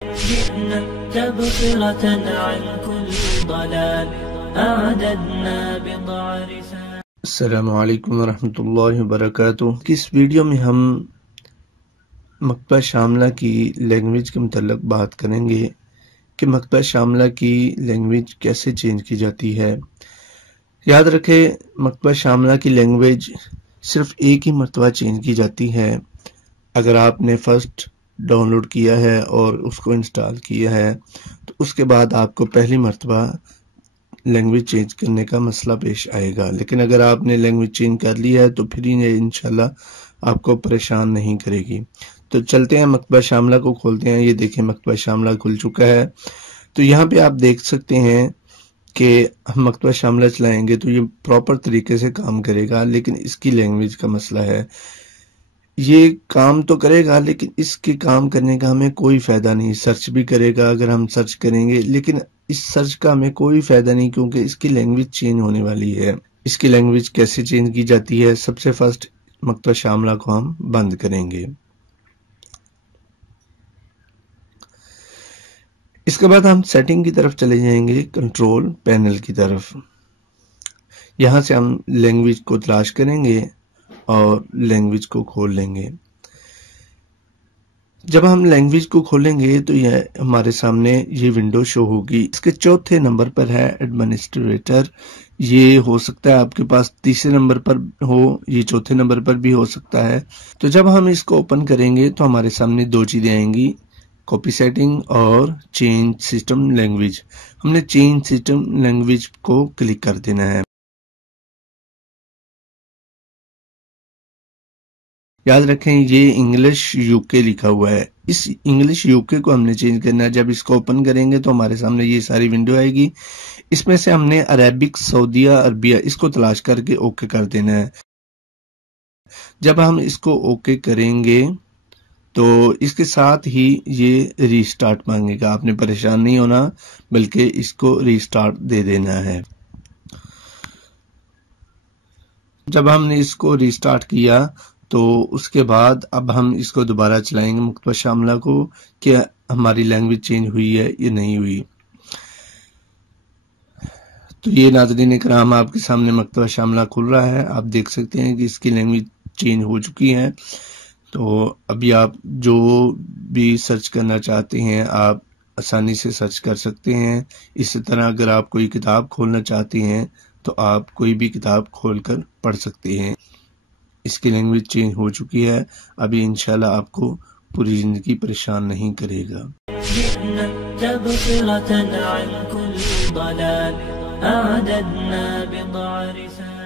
جئنا تبصرة عن كل ضلال أعددنا بضع رسال. السلام علیکم ورحمۃ اللہ وبرکاتہ. اس ویڈیو میں ہم مکتبہ شاملہ کی لینگویج کے متعلق بات کریں گے کہ مکتبہ شاملہ کی لینگویج کیسے چینج کی جاتی ہے. یاد رکھیں مکتبہ شاملہ کی لینگویج صرف ایک ہی مرتبہ چینج کی جاتی ہے. اگر آپ نے فرسٹ ڈاؤن لوڈ کیا ہے اور اس کو انسٹال کیا ہے تو اس کے بعد آپ کو پہلی مرتبہ لینگویج چینج کرنے کا مسئلہ پیش آئے گا، لیکن اگر آپ نے لینگویج چینج کر لی ہے تو پھر یہ انشاءاللہ آپ کو پریشان نہیں کرے گی. تو چلتے ہیں مکتبہ شاملہ کو کھولتے ہیں. یہ دیکھیں مکتبہ شاملہ کھل چکا ہے. تو یہاں پہ آپ دیکھ سکتے ہیں کہ ہم مکتبہ شاملہ چلائیں گے تو یہ پراپر طریقے سے کام کرے گا، لیکن اس کی لینگویج کا مسئلہ ہے. یہ کام تو کرے گا لیکن اس کے کام کرنے کا ہمیں کوئی فائدہ نہیں. سرچ بھی کرے گا اگر ہم سرچ کریں گے، لیکن اس سرچ کا ہمیں کوئی فائدہ نہیں کیونکہ اس کی لینگویج چینج ہونے والی ہے. اس کی لینگویج کیسے چینج کی جاتی ہے؟ سب سے فرسٹ مکتبہ شاملہ کو ہم بند کریں گے. اس کے بعد ہم سیٹنگ کی طرف چلے جائیں گے، کنٹرول پینل کی طرف. یہاں سے ہم لینگویج کو تلاش کریں گے اور لینگویج کو کھول لیں گے. جب ہم لینگویج کو کھولیں گے تو یہ ہمارے سامنے یہ ونڈو شو ہوگی. اس کے چوتھے نمبر پر ہے ایڈمنسٹریٹر. یہ ہو سکتا ہے آپ کے پاس تیسرے نمبر پر ہو، یہ چوتھے نمبر پر بھی ہو سکتا ہے. تو جب ہم اس کو اوپن کریں گے تو ہمارے سامنے دو چیزیں آئیں گی، کاپی سیٹنگ اور چینج سسٹم لینگویج. ہم نے چینج سسٹم لینگویج کو کلک کر دینا ہے. یاد رکھیں یہ انگلش یو کے لکھا ہوا ہے. اس انگلش یو کے کو ہم نے چینج کرنا ہے. جب اس کو اوپن کریں گے تو ہمارے سامنے یہ ساری ونڈو آئے گی. اس میں سے ہم نے عربک سعودیہ عربیہ اس کو تلاش کر کے اوکے کر دینا ہے. جب ہم اس کو اوکے کریں گے تو اس کے ساتھ ہی یہ ریسٹارٹ مانگے گا. آپ نے پریشان نہیں ہونا بلکہ اس کو ریسٹارٹ دے دینا ہے. جب ہم نے اس کو ریسٹارٹ کیا تو اس کے بعد اب ہم اس کو دوبارہ چلائیں گے مکتبہ شاملہ کو کہ ہماری لینگویج چینج ہوئی ہے یا نہیں ہوئی. تو یہ ناظرین اکرام آپ کے سامنے مکتبہ شاملہ کھل رہا ہے. آپ دیکھ سکتے ہیں کہ اس کی لینگویج چینج ہو چکی ہے. تو ابھی آپ جو بھی سرچ کرنا چاہتے ہیں آپ آسانی سے سرچ کر سکتے ہیں. اسی طرح اگر آپ کوئی کتاب کھولنا چاہتے ہیں تو آپ کوئی بھی کتاب کھول کر پڑھ سکتے ہیں. اس کی لینگویج چینج ہو چکی ہے. ابھی انشاءاللہ آپ کو پوری زندگی پریشان نہیں کرے گا. جئنا تبصرة عن كل ضلال أعددنا بضع رسال.